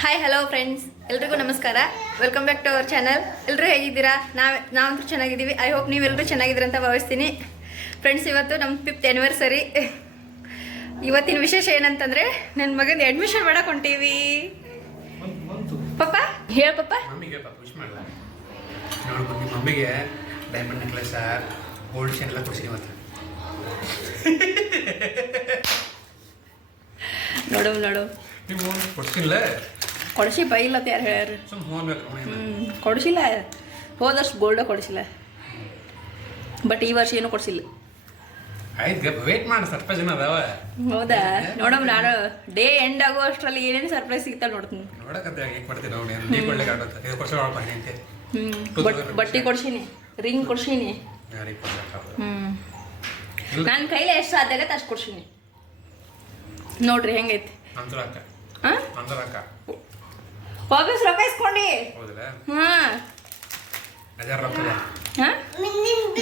Hi hello friends, ಎಲ್ರಿಗೂ ನಮಸ್ಕಾರ. Welcome back to our channel. ಎಲ್ಲರೂ ಹೇಗಿದ್ದೀರಾ? ನಾವಂತೂ ಚೆನ್ನಾಗಿದ್ದೀವಿ. ಐ ಹೋಪ್ ನೀವೆಲ್ಲರೂ ಚೆನ್ನಾಗಿದ್ದೀರ ಅಂತ ಭಾವಿಸ್ತೀನಿ. ಫ್ರೆಂಡ್ಸ್, ಇವತ್ತು ನಮ್ಮ 5th ಆ್ಯನಿವರ್ಸರಿ. ಇವತ್ತಿನ ವಿಶೇಷ ಏನಂತಂದರೆ ನನ್ನ ಮಗನ ಅಡ್ಮಿಷನ್ ಮಾಡಕ್ಕೆ ಹೊಂಟೀವಿ. ಪಪ್ಪ ಹೇಳ ಪಪ್ಪ. ಮಮ್ಮಿಗೆ ಡೈಮಂಡ್ ನೆಕ್ಲೆಸ್, ಗೋಲ್ಡ್ ಚೈನ್ ಎಲ್ಲ ಕೊಡ್ಸಿನಿ ಇವತ್ತು. ನೋಡು ನೀವು ಕೊಡ್ಸಿಲ್ಲ? ಕೊಡಿಸಿ ಬೈಲತ್ತ ಯಾರು ಹೇಳ್ಯಾರ? ಕೊಡಿಸಿಲ್ಲ. ಹೋದಷ್ಟು ಗೋಲ್ಡ ಕೊಡಿಸಿಲ್ಲ, ಬಟ್ ಈ ವರ್ಷ ಏನೂ ಕೊಡಿಸಿಲ್ಲ. ಆಯ್ತು, ವೇಟ್ ಮಾಡಿ, ಸರ್ಪ್ರೈಸ್ ಏನೋ ಅದಾವ. ಹೌದಾ? ನೋಡಮ್, ನಾನು ಡೇ ಎಂಡ್ ಆಗೋ ಅಷ್ಟರಲ್ಲಿ ಏನೇನು ಸರ್ಪ್ರೈಸ್ ಸಿಗ್ತಾ ನೋಡ್ತೀನಿ. ನೋಡಕತ್ತೆ ಹೇಗೆ ಮಾಡ್ತೀನಿ ನಾವು. ನೀ ಕೊಡ್ಲಿಕ್ಕೆ ಆಗುತ್ತೆ. ಇದು ಕೊಡ್ಸೋ ಅಂತೆ. ಬಟ್ಟೆ ಕೊಡ್ಸೀನಿ, ರಿಂಗ್ ಕೊಡ್ಸೀನಿ. ನನ್ನ ಕೈಲಿ ಎಷ್ಟು ಸಾಧ್ಯ ಆಗತ್ತೆ ಅಷ್ಟು ಕೊಡ್ಸೀನಿ. ನೋಡ್ರಿ ಹೆಂಗೈತಿ. ವಾಪಸ್ ರೊಕ್ಕ ಇಸ್ಕೊಂಡಿ. ಹಾಂ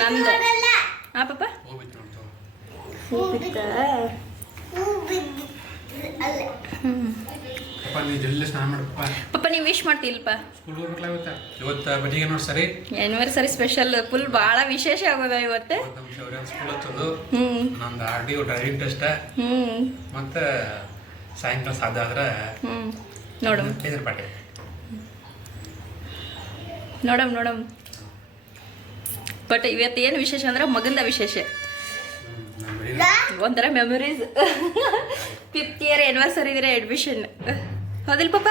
ನಂದು. ಹಾಂ ಪಪ್ಪ, ಪಪ್ಪ ನೀವು ವಿಶ್ ಮಾಡ್ತಿಲ್ಪ? ಆ್ಯನಿವರ್ಸರಿ ಸ್ಪೆಷಲ್ ಫುಲ್ ಭಾಳ ವಿಶೇಷ ಆಗೋದ ಇವತ್ತು. ಡ್ರೈವಿಂಗ್ ಟೆಸ್ಟ್ ಮತ್ತೆ ಸಾಯಂಕಾಲ ಸಾಧ್ಯ ಆದ್ರೆ ನೋಡಮ್ ಬಟ್ ಇವತ್ತು ಏನು ವಿಶೇಷ ಅಂದ್ರೆ ಮಗಂದ ವಿಶೇಷ. ಒಂಥರ ಮೆಮೊರೀಸ್. 5th ಇಯರ್ ಆ್ಯನಿವರ್ಸರಿ ಇದ್ರೆ ಅಡ್ಮಿಷನ್. ಹೌದಿಲ್ಲ ಪಪ್ಪ?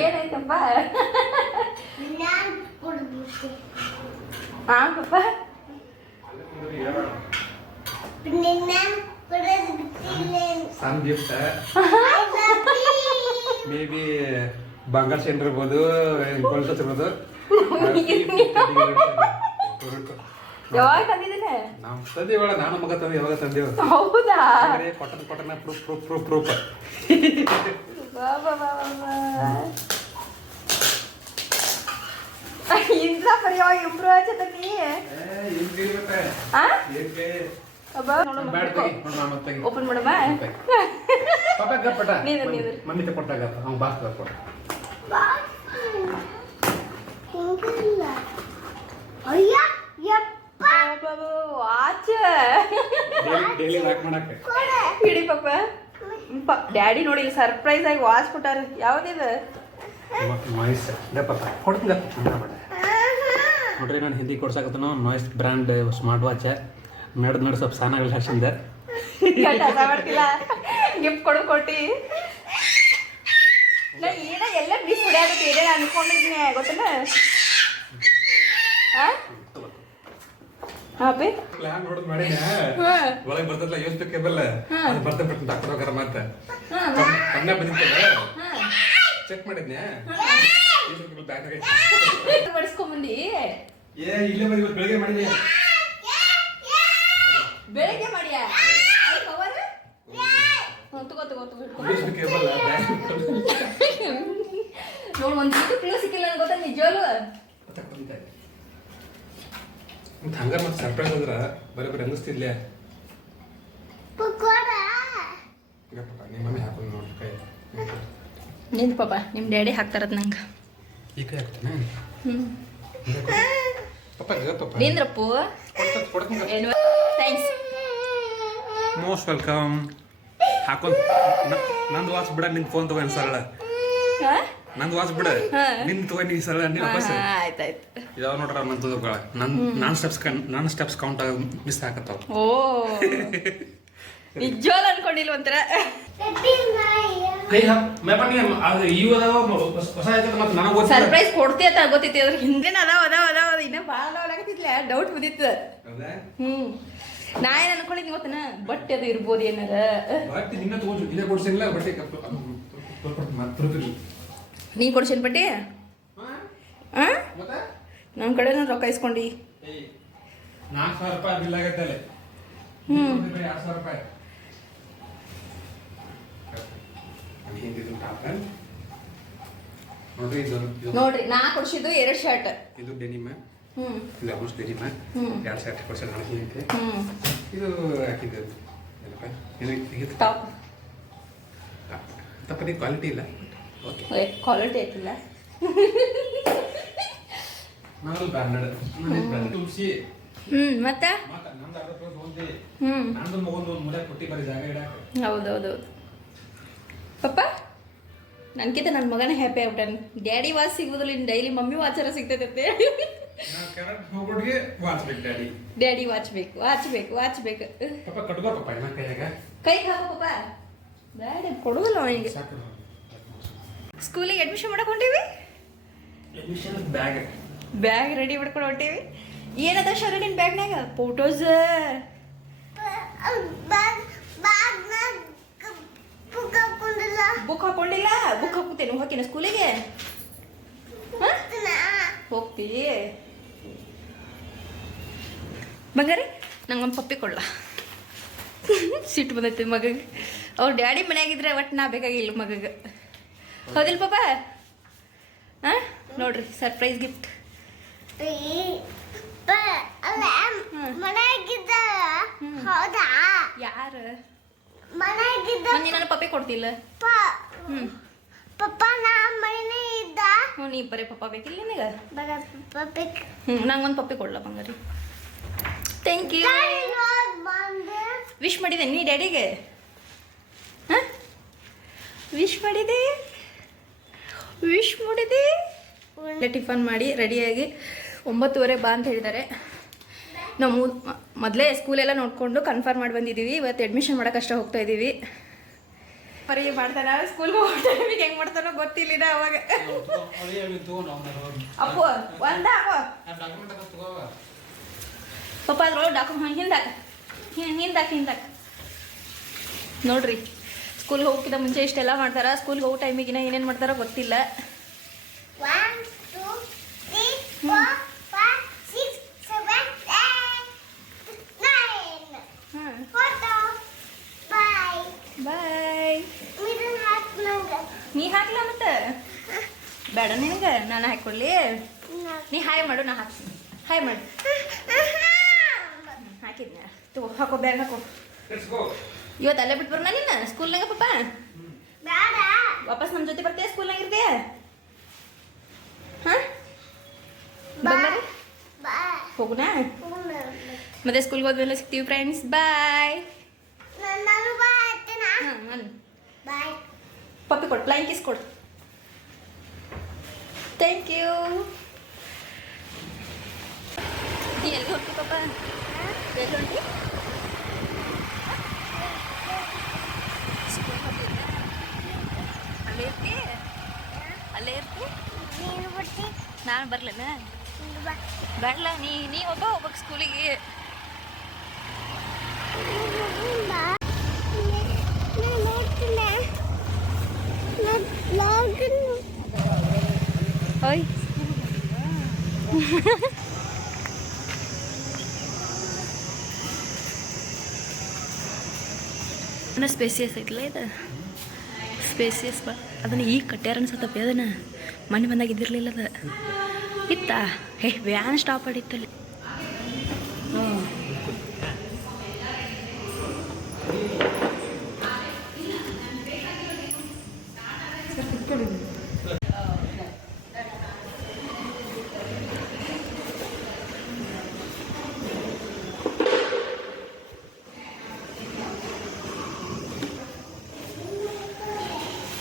ಏನಾಯ್ತಪ್ಪ? ಹಾಂ ಪಪ್ಪ, ಸಣ್ಣ ಗಿಫ್ಟ್ ಮೇ ಬಿ ಬಂಗಾರ ಚೈನ್ ಇರ್ಬೋದು, ಗೋಲ್ಡ್ ಇರ್ಬೋದು. ಯಾವಾಗ ತಂದಿದ್ದೇನೆ? ನಾವು ತಂದೀವಳ, ನಾನು ಮಗ ತಂದೆ ಯಾವಾಗ ತಂದೇವು. ಹೌದಾ? ಕೊಟ್ಟನ ಪ್ರೂಫ್. ಇಂದ್ರ ಪರಿಯಾಗ ಇಂಪ್ರೂವ್ ಆಚತನಿ. ಓಪನ್ ಮಾಡಮ್ಮ. ಮಮ್ಮಿ ಕೊಟ್ಟಾಗ ಅವ್ನು ಬಾಸ್ ಕೊಟ್ಟ. ವಾಚ್ ಡೈಲಿ ವಾಕ್ ಮಾಡಕ್ಕೆ ಇಡಿ ಪಪ್ಪ. ಡ್ಯಾಡಿ ನೋಡಿ ಸರ್ಪ್ರೈಸ್ ಆಗಿ ವಾಚ್ ಕೊಟ್ಟಾರ. ಯಾವ್ದಿದೆ? ನೋಡ್ರಿ, ನಾನು ಹಿಂದಿ ಕೊಡ್ಸಾಕತ್ತನು. Noise brand smart watch. ನಡ್ ಸ್ವಲ್ಪ ಸಾನಾಗಲ್ಲ ಹಾಕ್ಸಿಂದೆ. ಗಿಫ್ಟ್ ಕೊಟ್ಟಿ ನಾ ಏನ ಎಲ್ಲ ಮಿಸ್ ಹೊಡ್ಯಾಗುತ್ತೆ. ಏನೇ ಅನ್ಕೊಂಡಿದ್ನಿ ಗೊತ್ತೇನ? ಪ್ಲಾನ್ ನೋಡೋದು ಮಾಡಿನ ಒಳಗೆ ಬರ್ತಲ್ಲ ಯೂಸ್ ಕೇಬಲ್, ಅದು ಬರ್ತಾ ಬಿಟ್ಟು ಡಾಕ್ಟರ್ ಮತ್ತೆ ಕಣ್ಣ ಬಂದಿರ್ತದ. ಚೆಕ್ ಮಾಡಿದ್ನ್ಯಾ ಬಡಿಸ್ಕೊಂಬಂದಿ. ಇಲ್ಲೇ ಬಂದಿ, ಬೆಳಗ್ಗೆ ಮಾಡಿದ್ಯಾ? ಬೆಳಗ್ಗೆ ಮಾಡಿಯಾ? ನೋಡ್ ಒಂದ್ ಕ್ಲೂ ಸಿಕ್ಕಿಲ್ಲ ಗೊತ್ತಾ? ನಿಜವಲ್ವ ಹಂಗಾರ ಮತ್ತೆ ಸರ್ಪ್ರೈಸ್ ಅಂದ್ರ ಬರೀ ಅನ್ನಿಸ್ತಿದ್ಲೆ. ನಿಮ್ಮ ಮಮ್ಮಿ ಹಾಕೊಂಡು ನೋಡ್ರಿ ಕೈ. ನಿಂದು ಪಾಪ, ನಿಮ್ಮ ಡ್ಯಾಡಿ ಹಾಕ್ತಾರದ್ ನಂಗೆ. ಈ ಕೈ ಹಾಕ್ತಾನೆ ಪಪ್ಪ. ನಿಂದ್ರಪ್ಪು. ಥ್ಯಾಂಕ್ಸ್. Most welcome. ಹಾಕೊಂಡ್ ನಂದು ವಾಚ್ ಬಿಡ, ನಿನ್ ಫೋನ್ ತಗೊಂಡ್ ಸರಳ. ನಂದು ವಾಚ್ ಬಿಡ, ನಿನ್ ತಗೊಂಡು ಸರಳ. ಆಯ್ತಾಯ್ತು. ಯಾವ ನೋಡ್ರ ನನ್ನ ತಗೋಳ. ನಾನು ಸ್ಟೆಪ್ಸ್ ಕೌಂಟ್ ಆಗ ಮಿಸ್ ಹಾಕತ್ತಾವ. ಓ ನಿಜವಾಗ್ಲೂ ಅನ್ಕೊಂಡಿಲ್ಲ ಒಂಥರ. ಸರ್ಪ್ರೈಸ್ ಕೊಡ್ತಿ ಅಂತ ಗೊತ್ತಿತ್ತು. ಅದ್ರ ಹಿಂದಿನ ಅದಾವ ಇನ್ನ ಭಾಳ ಆಗತ್ತಿದ್ಲ. ಡೌಟ್ ಬಂದಿತ್ತು. ನಾ ಏನ್ ಅನ್ಕೊಂಡಿದ್ನಿ ಗೊತ್ತನ? ಬಟ್ಟೆ ಅದು ಇರ್ಬೋದು ಏನಾರ. ನೀ ಕೊಡ್ಸೇನ್ ಬಟ್ಟೆ? ನಮ್ಮ ಕಡೆ ರೊಕ್ಕ ಇಸ್ಕೊಂಡಿ. 4,000 ರೂಪಾಯಿ ಬಿಲ್ ಆಗತ್ತಲ್ಲ. 2,000 ರೂಪಾಯಿ ಹಿಂದಿದ್ದು ಟಾಪ್ ನೋಡ್ರಿ ಇದು ನೋಡ್ರಿ ನಾ ಕೊಡ್ಸಿದ್ದು 2 ಶರ್ಟ್. ಇದು ಡೆನಿಮ್, ಹ್ಮ್ ಇದು ಆಲ್ಮೋಸ್ಟ್ ಡೆನಿಮ್. ಹ್ಮ್ 2 ಶರ್ಟ್ ಕೊಡ್ಸೋಣ ಐತೆ. ಹ್ಮ್ ಇದು ಹಾಕಿದ್ದು ಏನಪ್ಪ ಇದು ಟಾಪ್ ತಪ್ಪದೆ ಕ್ವಾಲಿಟಿ ಇಲ್ಲ. ಓಕೆ ಕ್ವಾಲಿಟಿ ಹಾಕಿಲ್ಲ. ನಾನು ಬ್ರ್ಯಾಂಡೆಡ್ ತುಳಸಿ ಮತ್ತೆ ನಂದು ಅರ್ಧ ಹೋಗಿ ಹ್ಮ್ ನಂದು ಮಗೊಂದು ಮುಳೆ ಕೊಟ್ಟಿ ಬರೀ ಜಾಗ ಇಡಾಕ. ಹೌದೌದು ಪಪ್ಪ ನನ್ಕಿಂತ ನನ್ನ ಮಗನೇ ಹ್ಯಾಪಿ ಆಗ್ಬಿಟ್ಟಾನೆ. ಡ್ಯಾಡಿ ವಾಚ್ ಸಿಗೋದಿಲ್ಲ, ಇನ್ನು ಡೈಲಿ ಮಮ್ಮಿ ವಾಚರ ಸಿಗ್ತೈತೆ. ನಾ ಕರೆಕ್ಟ್ ಹೋಗೋಡ್ಗೆ ವಾಚ್ ಬೇಕು ಡ್ಯಾಡಿ. ಡ್ಯಾಡಿ ವಾಚ್ ಬೇಕು, ವಾಚ್ ಬೇಕು, ವಾಚ್ ಬೇಕು. ಪಪ್ಪ ಕಟ್ಕೋ ಪಪ್ಪ ಇನ್ನ ಕೈಯಾಗ ಕೈ ಹಾಕೋ ಪಪ್ಪ. ಡ್ಯಾಡಿ ಕೊಡುದಿಲ್ಲ ಅವನಿಗೆ. ಸಾಕು. ಸ್ಕೂಲಿಗೆ ಅಡ್ಮಿಷನ್ ಮಾಡಕ್ ಹೊಂಟೀವಿ. ಅಡ್ಮಿಷನ್ ಬ್ಯಾಗ್ ಬ್ಯಾಗ್ ರೆಡಿ ಮಾಡ್ಕೊಂಡು ಹೊಂಟೀವಿ. ಏನದ ಶರ ನಿನ್ ಬ್ಯಾಗ್ನಾಗ? ಫೋಟೋಸ್, ಬುಕ್ ಹಾಕೊಂಡಿಲ್ಲ. ಬುಕ್ ಹಾಕುತ್ತೇನೆ ಹೋಗ್ತೀನಿ ಸ್ಕೂಲಿಗೆ. ಹೋಗ್ತೀ ಬಂಗಾರಿ ನಂಗೊಂದು ಪಪ್ಪಿ ಕೊಡ್ಲ. ಸಿಟ್ಟು ಬಂದೈತಿ ಮಗಗೆ. ಅವ್ರ ಡ್ಯಾಡಿ ಮನೆಯಾಗಿದ್ರೆ ಒಟ್ಟು ನಾ ಬೇಕಾಗಿಲ್ಲ ಮಗಗೆ. ಹೌದಿಲ್ಲ ಪಾಪ? ಹಾಂ ನೋಡ್ರಿ ಸರ್ಪ್ರೈಸ್ ಗಿಫ್ಟ್. ಯಾರು ಮೊನ್ನೆ ನಾನು ಪಪ್ಪಿ ಕೊಡ್ತಿಲ್ಲ. ಹ್ಞೂ ಹ್ಞೂ ನೀ ಬರೀ ಪಪ್ಪ ಬೇಕಿಲ್ಲ ನಿನಗೆ? ಹ್ಞೂ ನಂಗೊಂದು ಪಪ್ಪಿ ಕೊಡ್ಲ ಬಂಗಾರಿ. Thank you. ವಿಶ್ ಮಾಡಿದೆ ನೀ ಡ್ಯಾಡಿಗೆ? ಹಾಂ ವಿಶ್ ಮಾಡಿದೆ, ವಿಶ್ ಮಾಡಿದೆ. ಒಳ್ಳೆ ಟಿಫನ್ ಮಾಡಿ ರೆಡಿಯಾಗಿ 9:30 ಬಾ ಅಂತ ಹೇಳಿದ್ದಾರೆ. ನಾವು ಮೊದಲೇ ಸ್ಕೂಲೆಲ್ಲ ನೋಡಿಕೊಂಡು ಕನ್ಫರ್ಮ್ ಮಾಡಿ ಬಂದಿದ್ದೀವಿ. ಇವತ್ತು ಅಡ್ಮಿಷನ್ ಮಾಡೋಕೆ ಅಷ್ಟೇ ಹೋಗ್ತಾ ಇದ್ದೀವಿ. ಬರೀ ಮಾಡ್ತಾನ ಸ್ಕೂಲ್ಗೆ ಹೋಗೋ ಟೈಮಿಗೆ ಹೆಂಗೆ ಮಾಡ್ತಾನೋ ಗೊತ್ತಿಲ್ಲ ಅವಾಗ. ಅಪ್ಪು ಒಂದ ಪಪ್ಪ ಅದ್ರೊಳಗೆ ಡಾಕ್ಯುಮೆಂಟ್ ಹಿಂದಾಕ ನೋಡ್ರಿ. ಸ್ಕೂಲ್ಗೆ ಹೋಗೋಕ್ಕಿಂತ ಮುಂಚೆ ಇಷ್ಟೆಲ್ಲ ಮಾಡ್ತಾರ. ಸ್ಕೂಲ್ಗೆ ಹೋಗೋ ಟೈಮಿಗಿನ ಏನೇನು ಮಾಡ್ತಾರೋ ಗೊತ್ತಿಲ್ಲ. ಬಾಯ್. ನೀ ಹಾಕ್ಲ ಮತ್ತೆ ಬೇಡ ನಿನಗೆ ನಾನು ಹಾಕೊಡ್ಲಿ. ನೀ ಹಾಯ್ ಮಾಡು, ನಾ ಹಾಕ್ತೀನಿ. ಹಾಯ್ ಮಾಡು. ಹಾಕಿದ್ನ ತಗೋ, ಹಾಕೋ ಬ್ಯಾಗ್ ಹಾಕೋ. ಇವತ್ತು ಅಲ್ಲೇ ಬಿಟ್ಟು ಬರೋಣ ನಿನ್ನ ಸ್ಕೂಲ್ನಾಗ ಪಪ್ಪ? ವಾಪಸ್ ನಮ್ಮ ಜೊತೆ ಬರ್ತೀಯ? ಸ್ಕೂಲ್ನಾಗ ಇರ್ತೀಯ? ಹಾಂ ಹೋಗುನಾ? ಮತ್ತೆ ಸ್ಕೂಲ್ಗೆ ಹೋದ್ಮೇಲೆ ಸಿಗ್ತೀವಿ ಫ್ರೆಂಡ್ಸ್. ಬಾಯ್. ಪಪ್ಪಿ ಕೊಡು, ಫ್ಲೈಂಗ್ ಕಿಸ್ ಕೊಡು. Thank you. ಎಲ್ಲಿ ಹೊಂಟಿ ಪಾಪ? ಎಲ್ಲಿ ಹೊಂಟಿ? ಅಲ್ಲೇ ಇರ್ತಿ? ಅಲ್ಲೇ ಇರ್ತಿ? ನಾನು ಬರ್ಲೇನ? ಬೇಡಲ್ಲ, ನೀ ಒಬ್ಬ ಹೋಗ್ಬೇಕು ಸ್ಕೂಲಿಗೆ. ಓಯ್ ಸ್ಪೇಸಿಯಸ್ ಐತಲ್ಲ ಇದು, ಸ್ಪೇಸಿಯಸ್ ಬಾ. ಅದನ್ನು ಈಗ ಕಟ್ಟ್ಯಾರ ಅನ್ಸತ್ತಪ್ಪಿ. ಅದನ್ನು ಮನೆ ಬಂದಾಗ ಇದ್ದಿರಲಿಲ್ಲ. ಅದು ಇತ್ತಾ? ವ್ಯಾನ್ ಸ್ಟಾಪ್ ಮಾಡಿತ್ತಲ್ಲಿ.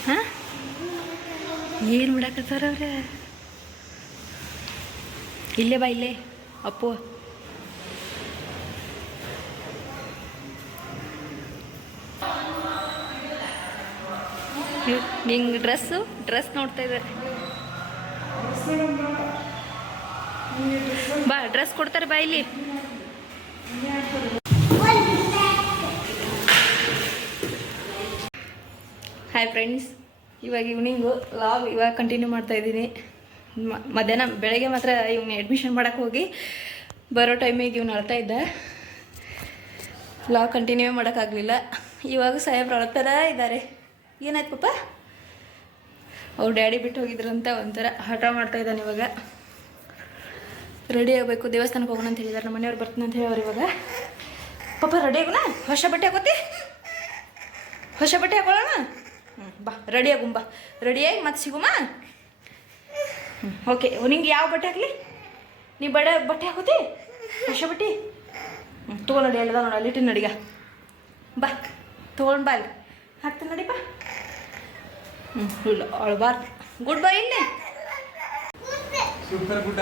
ಹಾಂ ಏನು ಮಾಡಕತ್ತಾರ ಅವ್ರೆ? ಇಲ್ಲೇ ಬಾ, ಇಲ್ಲೇ ಅಪ್ಪು. ನಿಂಗೆ ಡ್ರೆಸ್ ನೋಡ್ತಾ ಇದ್ದಾರೆ. ಬಾ, ಡ್ರೆಸ್ ಕೊಡ್ತಾರೆ ಬಾ ಇಲ್ಲಿ. ಹಾಯ್ ಫ್ರೆಂಡ್ಸ್, ಇವಾಗ ಈವ್ನಿಂಗು ಲಾಗ್ ಇವಾಗ ಕಂಟಿನ್ಯೂ ಮಾಡ್ತಾಯಿದ್ದೀನಿ. ಮಧ್ಯಾಹ್ನ ಬೆಳಗ್ಗೆ ಮಾತ್ರ ಇವ್ನ ಅಡ್ಮಿಷನ್ ಮಾಡೋಕ್ಕೆ ಹೋಗಿ ಬರೋ ಟೈಮಿಗೆ ಇವ್ನು ಅಳ್ತಾ ಇದ್ದ. ಲಾಗ್ ಕಂಟಿನ್ಯೂ ಮಾಡೋಕ್ಕಾಗಲಿಲ್ಲ. ಇವಾಗ ಸಾಹೇಬ್ರು ಅಳ್ತಾರ ಇದ್ದಾರೆ. ಏನಾಯ್ತು ಪಾಪ? ಅವ್ರು ಡ್ಯಾಡಿ ಬಿಟ್ಟು ಹೋಗಿದ್ರಂತ ಒಂಥರ ಹಠ ಮಾಡ್ತಾ ಇದ್ದಾನೆ ಇವಾಗ. ರೆಡಿ ಆಗಬೇಕು, ದೇವಸ್ಥಾನಕ್ಕೆ ಹೋಗೋಣ ಅಂತ ಹೇಳಿದಾರೆ. ನಮ್ಮ ಮನೆಯವ್ರು ಬರ್ತೀನಿ ಅಂತ ಹೇಳೋರು ಇವಾಗ. ಪಾಪ ರೆಡಿ ಆಗೋಣ, ಹೊಸ ಬಟ್ಟೆ ಹಾಕೋತಿ, ಹೊಸ ಬಟ್ಟೆ ಹಾಕೊಳ್ಳೋಣ. ಬಾ ರೆಡಿ ಆಗುಂಬ, ರೆಡಿಯಾಗಿ ಮತ್ತೆ ಸಿಗುಮ. ಓಕೆ, ನಿಂಗೆ ಯಾವ ಬಟ್ಟೆ ಹಾಕ್ಲಿ? ನೀ ಬಟ್ಟೆ ಹಾಕೋತಿ ಹೊಸ ಬಟ್ಟೆ? ತೊಗೊಂಡು ನಡಿ, ಅಲ್ಲದ ನೋಡಿ ಅಲ್ಲಿಟ್ಟು ನಡಿಗ. ಬಾ ತೊಗೊಂಡು ಬಾ, ಅಲ್ಲಿ ಹಾಕ್ತೀನಿ ನಡಿಪ್ಪ. ಇಲ್ಲ ಅಳ್ಬಾರ್ದು. Good bye. ಇಲ್ಲೇ ಸೂಪರ್ ಗುಡ್.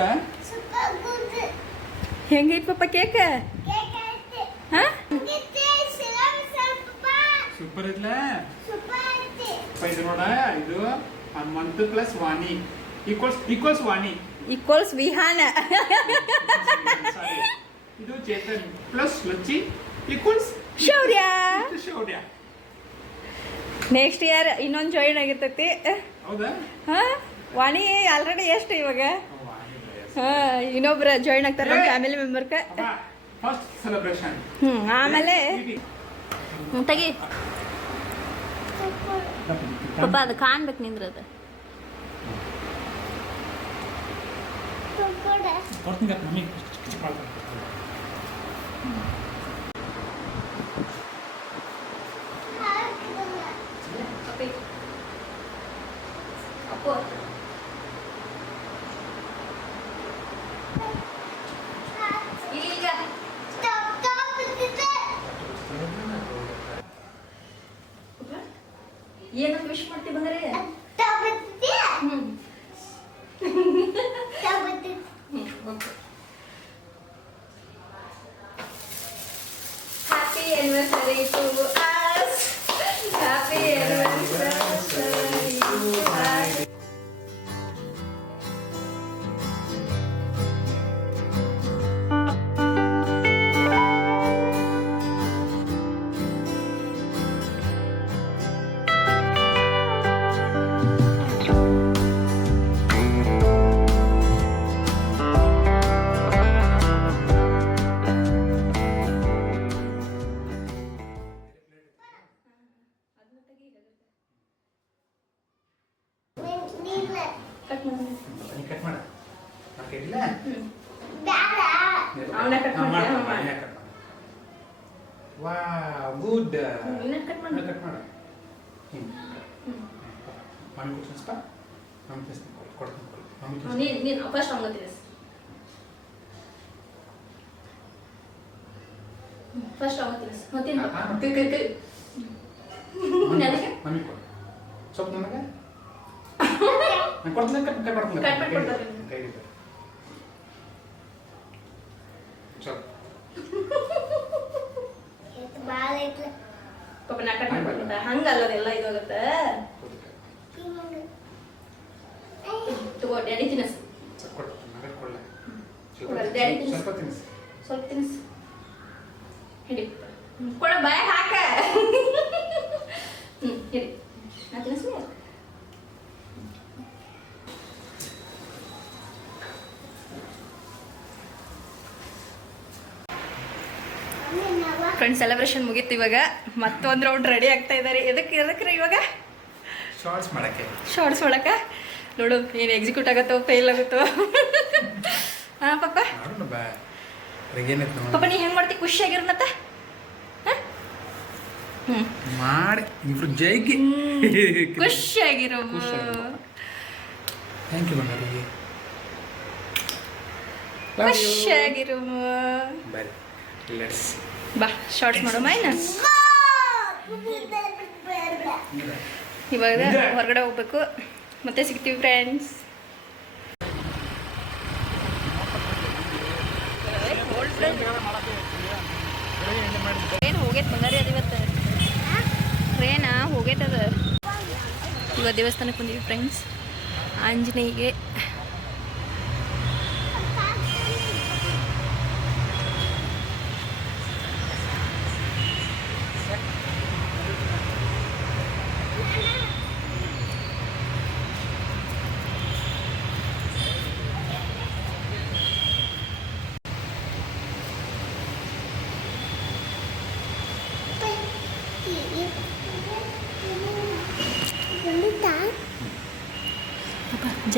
ಹೆಂಗೈತೆ ಪಾಪ ಕೇಕ್? ಹಾಂ ಸೂಪರ್ ಇಲ್ಲ. ಇದು ನೋಡ, ಇದು Hanumanthu plus Vani equals Vani equals Vihana. ಇದು ಚೇತನ್ ಪ್ಲಸ್ ಲಚ್ಚಿ ಈಕ್ವಲ್ಸ್ ಶೌರ್ಯ. ಶೌರ್ಯ. ನೆಕ್ಸ್ಟ್ ಇಯರ್ ಇನ್ನೊಂದು ಜಾಯಿನ್ ಆಗಿರ್ತೈತಿ. ಹೌದಾ? ಹಾಂ, ವಾಣಿ ಆಲ್ರೆಡಿ ಎಷ್ಟು ಇವಾಗ? ಹಾಂ, ಇನ್ನೊಬ್ರು ಜಾಯಿನ್ ಆಗ್ತಾರೆ ನಮ್ಮ ಫ್ಯಾಮಿಲಿ ಮೆಂಬರ್ಕ. First celebration. ಆಮೇಲೆ ತೆಗಿ ಪಾಪ, ಅದು ಕಾಣ್ಬೇಕು ನಿಂದ್ರದ. ಏನಂತ ವಿಶ್ ಮಾಡ್ತೀವಿ ಬಂದರೆ? Happy anniversary to us, happy anniversary to us. Cut ಮಾಡ. Wow good. ಕಟ್ ಮಾಡ. ಮಮ್ಮಿ ಕೊಡ್ತೀನಿ. ಮಮ್ಮಿ ಕೊಡ್ತೀನಿ. ನೀನು ಫಸ್ಟ್ ಹಂಗ ತಿನ್ನಿಸ್. ಫಸ್ಟ್ ಹಂಗ ತಿನ್ನಿಸ್. ಮತ್ತೆ ಕೈ ಮಮ್ಮಿ ಕೊಡು ಸ್ವಲ್ಪ ನನಗೆ. ನಾನು ಕೊಡ್ತೀನಿ. ಕಟ್ ಮಾಡ್ತೀನಿ. ಕೈ ಇದೆ ಸ್ವಲ್ಪ. ಪಾಪ ನಾ ಕಟ್ ಮಾಡ್ಕೊಂಡ ಹಂಗಲ್ಲದೆಲ್ಲ ಇದಾಗುತ್ತೆ. ತಗೋ ಡ್ಯಾಡಿ ತಿನ್ನಿಸ್. ಡ್ಯಾಡಿ ತಿನ್ನಿಸ್. ಸ್ವಲ್ಪ ತಿನ್ನಿಸ್. ಹಿಡಿ ಕೊಡ, ಬಾಯ ಹಾಕ. ಹಿಡಿ, ನಾ ತಿನ್ನಿಸ್ಲಿ. ಫ್ರೆಂಡ್ಸ್, ಸೆಲೆಬ್ರೇಷನ್ ಮುಗೀತು. ಇವಾಗ ಮತ್ತೊಂದು ರೌಂಡ್ ರೆಡಿ ಆಗ್ತಾ ಇದ್ದಾರೆ. ಎದಕ್ಕೆ ಇವಾಗ? ಶಾರ್ಟ್ಸ್ ಮಾಡಕ್ಕೆ. ಶಾರ್ಟ್ಸ್ ಮಾಡಕ್ಕೆ. ನೋಡು ಏನು ಎಕ್ಸಿಕ್ಯೂಟ್ ಆಗುತ್ತೋ ಫೇಲ್ ಆಗುತ್ತೋ. ಹಾಂ ಪಾಪ, ಪಾಪ ನೀ ಹೆಂಗೆ ಮಾಡ್ತಿ? ಖುಷಿಯಾಗಿರು ಮತ್ತೆ. ಮಾಡಿ ಇಬ್ರು ಜೈಗೆ ಖುಷಿಯಾಗಿರು. Thank you Bangari. ಖುಷಿಯಾಗಿರು. Bye. Let's ಬಾ ಶಾರ್ಟ್ಸ್ ಮಾಡೋ ಮೈನ. ಇವಾಗ ಹೊರಗಡೆ ಹೋಗ್ಬೇಕು, ಮತ್ತೆ ಸಿಗ್ತೀವಿ ಫ್ರೆಂಡ್ಸ್. ಟ್ರೈನ್ ಹೋಗೈತೆ ಬಂಗಾರಿ, ಅದು ಇವತ್ತು ಟ್ರೈನ ಹೋಗೈತದ. ಇವಾಗ ದೇವಸ್ಥಾನಕ್ಕೆ ಬಂದೀವಿ ಫ್ರೆಂಡ್ಸ್, ಆಂಜನೇಯಿಗೆ.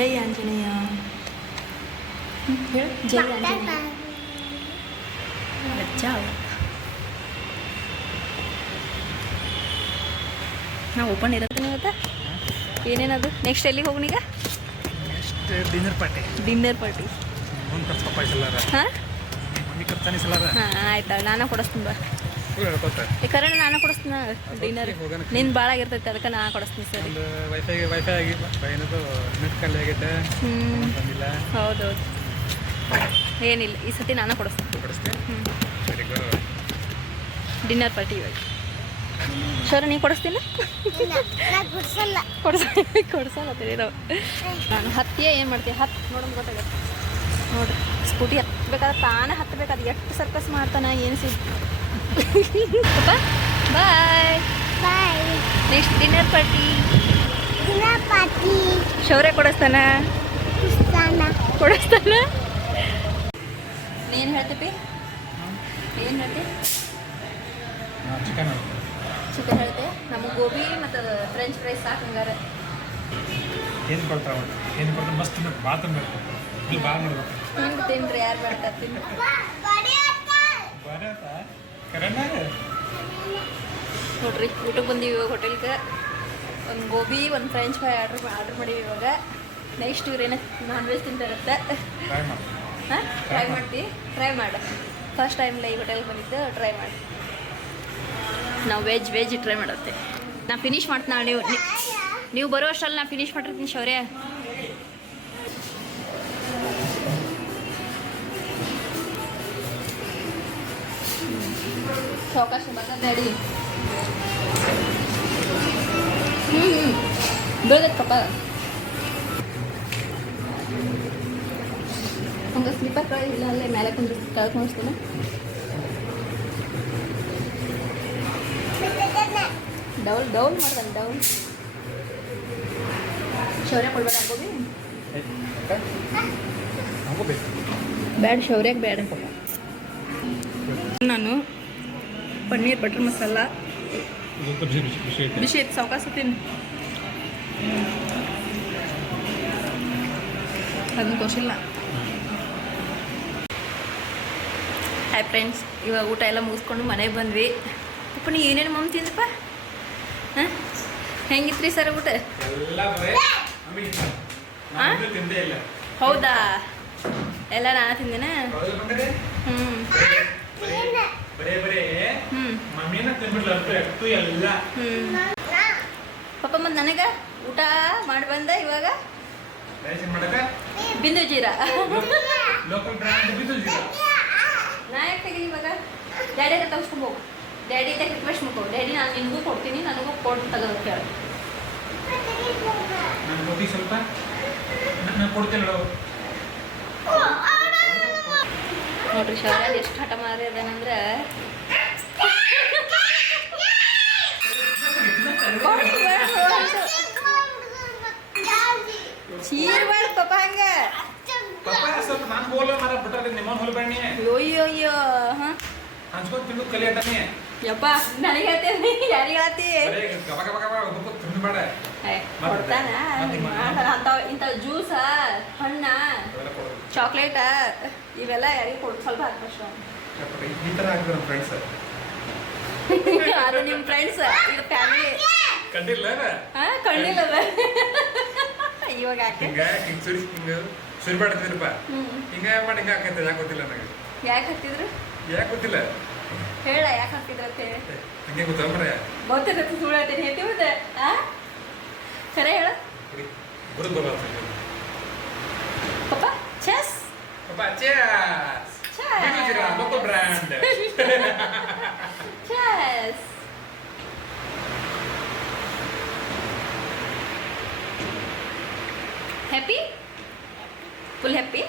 ಜೈ ಆಂಜನೇಯ ಹೇಳು. ಜೈ ಆಂಜನೇಯ. ಅಜ್ಜ ನಾವು ಓಪನ್ ಇರುತ್ತೆ ಇವತ್ತು. ಏನೇನದು ನೆಕ್ಸ್ಟ್ ಎಲ್ಲಿಗೆ ಹೋಗೋಣೀಗ? Next dinner party. Dinner party. ಒಂದು ಖರ್ಚು ಪಪ್ಪಾಯಿಸಲ್ಲಾರ ಹಾಂ ಮಮ್ಮಿ ಖರ್ಚಾನಿಸಲ್ಲಾರ. ಹಾಂ ಆಯ್ತಾ, ನಾನು ಕೊಡಿಸ್ತೀನಿ ಬಾ. ಹೇಳ್ಕೊತ ಈ ಕರೆಂಟ್ ನಾನು ಕೊಡಿಸ್ತೀನಿ ಡಿನ್ನರ್. ನಿನ್ನ ಭಾಳ ಆಗಿರ್ತೈತೆ ಅದಕ್ಕೆ ನಾ ಕೊಡಿಸ್ತೀನಿ ಸರಿ. ಒಂದು ವೈಫೈ ಆಗಿ ಏನದು ನೆಟ್ ಖಾಲಿ ಆಗೈತೆ ಬಂದಿಲ್ಲ. ಹೌದೌದು ಏನಿಲ್ಲ, ಈ ಸತಿ ನಾನು ಕೊಡಿಸ್ತೀನಿ. ಕೊಡಿಸ್ತೀನಿ. ಹ್ಞೂ ಸರಿ ಗುಡ್. ಡಿನ್ನರ್ ಪಾರ್ಟಿ ಇವಾಗ ಶೋರ ನೀ ಕೊಡಿಸ್ತೀನ? ಕೊಡಿಸಲ್ಲ ತಿಳಿ ನಾವು. ನಾನು ಹತ್ತಿಯೇ ಏನು ಮಾಡ್ತೀವಿ ಹತ್ತು ನೋಡೋದು ಗೊತ್ತಾಗತ್ತೆ ನೋಡ್ರಿ. ಸ್ಕೂಟಿ ಹತ್ತಬೇಕಾದ್ರೆ ತಾನೇ ಹತ್ತಬೇಕಾದ್ರೆ ಎಷ್ಟು ಸರ್ಕಸ್ ಮಾಡ್ತಾನೆ ಏನು ಬಾಯ್ ಬಾಯ್. ನೆಕ್ಸ್ಟ್ ಡಿನ್ನರ್ ಪಾರ್ಟಿ ಶೌರ್ಯ ಕೊಡಿಸ್ತಾನ ನೀನು ಹೇಳ್ತೀವಿ ಏನು ಹೇಳ್ತಿ? ಚಿಕನ್ ಚಿಕನ್ ಹೇಳ್ತೆ. ನಮಗೆ ಗೋಬಿ ಮತ್ತು ಫ್ರೆಂಚ್ ಫ್ರೈಸ್ ಸಾಕು ಹಂಗಾರೆ. ಏನು ಕೊಡ್ತಾವ ಏನು ಕೊಡ್ತಾರೆ ಮಸ್ತ್ ತಿನ್ಬೇಕು, ಭಾಳ ತಿನ್ಬೇಕು, ಇಲ್ಲಿ ಭಾಳ ನೋಡ್ಬೇಕು. ಹಿಂಗೆ ತಿನ್ರಿ, ಯಾರು ಬರ್ತಾರೆ ತಿನ್ರಿ. ಬರತ್ತ ಕರೆನ ನೋಡ್ರಿ ಊಟಕ್ಕೆ ಬಂದೀವಿ ಇವಾಗ ಹೋಟೆಲ್ಗೆ. ಒಂದು ಗೋಬಿ ಒಂದು ಫ್ರೆಂಚ್ ಫ್ರೈ ಆರ್ಡ್ರ್ ಮಾಡೀವಿ ಇವಾಗ. ನೆಕ್ಸ್ಟ್ ಇವ್ರೇನ ನಾನ್ ವೆಜ್ ತಿಂತಾರತ್ತೆ. ಟ್ರೈ ಮಾಡಿ. ಹಾಂ ಟ್ರೈ ಮಾಡ್ತೀವಿ. ಟ್ರೈ ಮಾಡು. ಫಸ್ಟ್ ಟೈಮ್ಲ ಈ ಹೋಟೆಲ್ಗೆ ಬಂದಿದ್ದು, ಟ್ರೈ ಮಾಡಿ. ನಾವು ವೆಜ್ ಟ್ರೈ ಮಾಡುತ್ತೆ. ನಾ ಫಿನಿಷ್ ಮಾಡ್ತೀನಿ. ನೀವು ಬರೋ ಅಷ್ಟರಲ್ಲಿ ನಾ ಫಿನಿಷ್ ಮಾಡಿರ್ತೀನಿ ಶೌರ್ಯ. ಸಾವಕಾಶ ಬರ್ತದೆ ಅಡಿ. ಬೆಳಗತ್ತಪ್ಪ ಹಂಗೆ ಸ್ಲೀಪರ್ ಕಡೆ ಇಲ್ಲ, ಅಲ್ಲೇ ಮೇಲೆ ಕಳ್ಕೊಂಡಿಸ್ತೀನಿ. ಡೌಲ್ ಮಾಡ್ತಾನೆ ಡೌಲ್. ಶೌರ್ಯ ಕೊಡ್ಬೇಡ ಅನ್ಕೋಬಿ. ಬ್ಯಾಡ ಶೌರ್ಯಕ್ಕೆ ಬ್ಯಾಡ. ನಾನು ಪನ್ನೀರ್ ಬಟರ್ ಮಸಾಲ ಬಿಸಿ ಐತೆ ಸಾವಕಾಶ ತಿನ್ನು. ಅದನ್ನು ತೋರಿಸಿಲ್ಲ. ಹಾಯ್ ಫ್ರೆಂಡ್ಸ್, ಇವಾಗ ಊಟ ಎಲ್ಲ ಮುಗಿಸ್ಕೊಂಡು ಮನೆಗೆ ಬಂದ್ವಿ. ಅಪ್ಪ ನೀ ಏನೇನು ಮಮ್ಮಿ ತಿಂದಪ್ಪ? ಹಾಂ ಹೆಂಗಿತ್ರಿ ಸರ್ ಊಟ? ಹೌದಾ, ಎಲ್ಲ ನಾನು ತಿಂದೇನ? ಹ್ಞೂ ಪಾಪ ಮತ್ತು ನನಗೆ ಊಟ ಮಾಡಿ ಬಂದ ಇವಾಗ ಬಿಂದು ಜೀರಾ. ನಾ ಯಾಕೆ ತೆಗೀನಿ ಇವಾಗ? ಡ್ಯಾಡಿ ಹತ್ರ ತಗಿಸ್ಕೊಂಡು ಹೋಗು. ಡ್ಯಾಡಿ ತೆಗೆ ರಿಕ್ವೆಸ್ಟ್ ಮಾಡ್ಕೋ. ಡ್ಯಾಡಿ ನಾನು ನಿನಗೂ ಕೊಡ್ತೀನಿ, ನನಗೂ ಕೊಟ್ಟು ತೆಗೆದು ಹೇಳು. ಸ್ವಲ್ಪ ಕೊಡ್ತೀನಿ ನೋಡ್ರಿ ಶೌರ್ಯ ಎಷ್ಟು ಹಠ ಮಾರಿ ಅದೇನಂದ್ರೆ ಚೀರ್ಬೇಡ ಪಾಪ ಹಂಗ. ಅಯ್ಯೋ ಹಾಂ ಹಂಚ್ಕೊಂಡು ತಿಂದು ಕಲಿ ಅಂತಾನೆ. ಯಪ್ಪ ನನಗೆ ಹೇಳ್ತೇನೆ, ಯಾರಿಗೆ ಹೇಳ್ತಿ? ಕೊಡ್ತಾನ ಇಂಥ ಜ್ಯೂಸ, ಹಣ್ಣ, ಚಾಕ್ಲೇಟ ಇವೆಲ್ಲ ಯಾರಿಗೆ ಕೊಡು. ಸ್ವಲ್ಪ ಹಾಕಷ್ಟು. ಅದು ನಿಮ್ಮ ಫ್ರೆಂಡ್ಸ್, ಇದು ಫ್ಯಾಮಿಲಿ. ಕಂಡಿಲ್ಲ ಹಾಂ ಕಂಡಿಲ್ಲ ಇವಾಗ ಯಾಕೆ ಸುರಿಬಾಡ್ತಿದ್ರಪ್ಪ. ಹಿಂಗ ಮಾಡಿ ಹಿಂಗ ಹಾಕೈತೆ. ಯಾಕೆ ಗೊತ್ತಿಲ್ಲ ನನಗೆ. ಯಾಕೆ ಹತ್ತಿದ್ರು? ಯಾಕೆ ಗೊತ್ತಿಲ್ಲ ಹೇಳ ಯಾಕೆ ಹಾಕಿದ್ರ ಅಂತ ಹೇಳಿ. ಹಂಗೆ ಗೊತ್ತ ಮರ ಗೊತ್ತಿರುತ್ತೆ ಸುಳ್ಳು ಹೇಳ್ತೀನಿ ಹೇಳ್ತಿ ಮತ್ತೆ. ಖರೆ ಹೇಳ ಬರುದ್ ಬರಲ್ಲ ಪಾಪ. ಚೆಸ್ ಪಾಪ chess local brand chess. Happy full happy.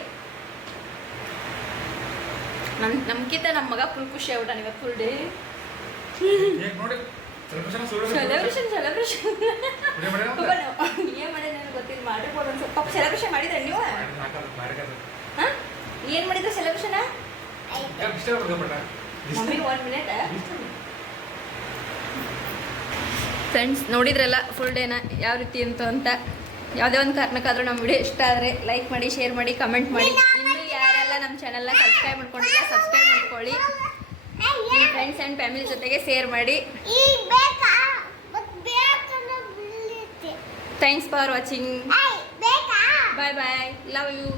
ನಮ್ಗಿಂತ ನಮ್ಮ ಮಗ ಫುಲ್ ಖುಷಿ ಆಗ್ಬಿಟ್ಟಾನ ಇವತ್ತು ಫುಲ್ ಡೇ. ನೋಡಿ ಸೆಲೆಬ್ರೇಷನ್ ಏನ್ ಮಾಡಿದ್ರೆ ನನಗೆ ಗೊತ್ತಿಲ್ಲ. ಮಾಡಿರ್ಬೋದು ಒಂದು ಸ್ವಲ್ಪ ಸೆಲೆಬ್ರೇಷನ್ ಮಾಡಿದ್ರೆ ನೀವು? ಹಾಂ ಏನು ಮಾಡಿದ್ರೆ ಸೆಲೆಬ್ರೇಷನ್? Mummy 1 minute. ಫ್ರೆಂಡ್ಸ್ ನೋಡಿದ್ರಲ್ಲ ಫುಲ್ ಡೇನ ಯಾವ ರೀತಿ ಅಂತ. ಯಾವುದೇ ಒಂದು ಕಾರಣಕ್ಕಾದ್ರೂ ನಮ್ಮ ವಿಡಿಯೋ ಇಷ್ಟ ಆದರೆ ಲೈಕ್ ಮಾಡಿ, ಶೇರ್ ಮಾಡಿ, ಕಮೆಂಟ್ ಮಾಡಿ. ಇನ್ನೂ ಯಾರೆಲ್ಲ ನಮ್ಮ ಚಾನಲ್ನ ಸಬ್ಸ್ಕ್ರೈಬ್ ಮಾಡ್ಕೊಂಡಿಲ್ಲ ಸಬ್ಸ್ಕ್ರೈಬ್ ಮಾಡ್ಕೊಳ್ಳಿ. ನಿಮ್ಮ ಫ್ರೆಂಡ್ಸ್ ಆ್ಯಂಡ್ ಫ್ಯಾಮಿಲಿ ಜೊತೆಗೆ ಶೇರ್ ಮಾಡಿ. Thanks for watching. Bye bye. Love you.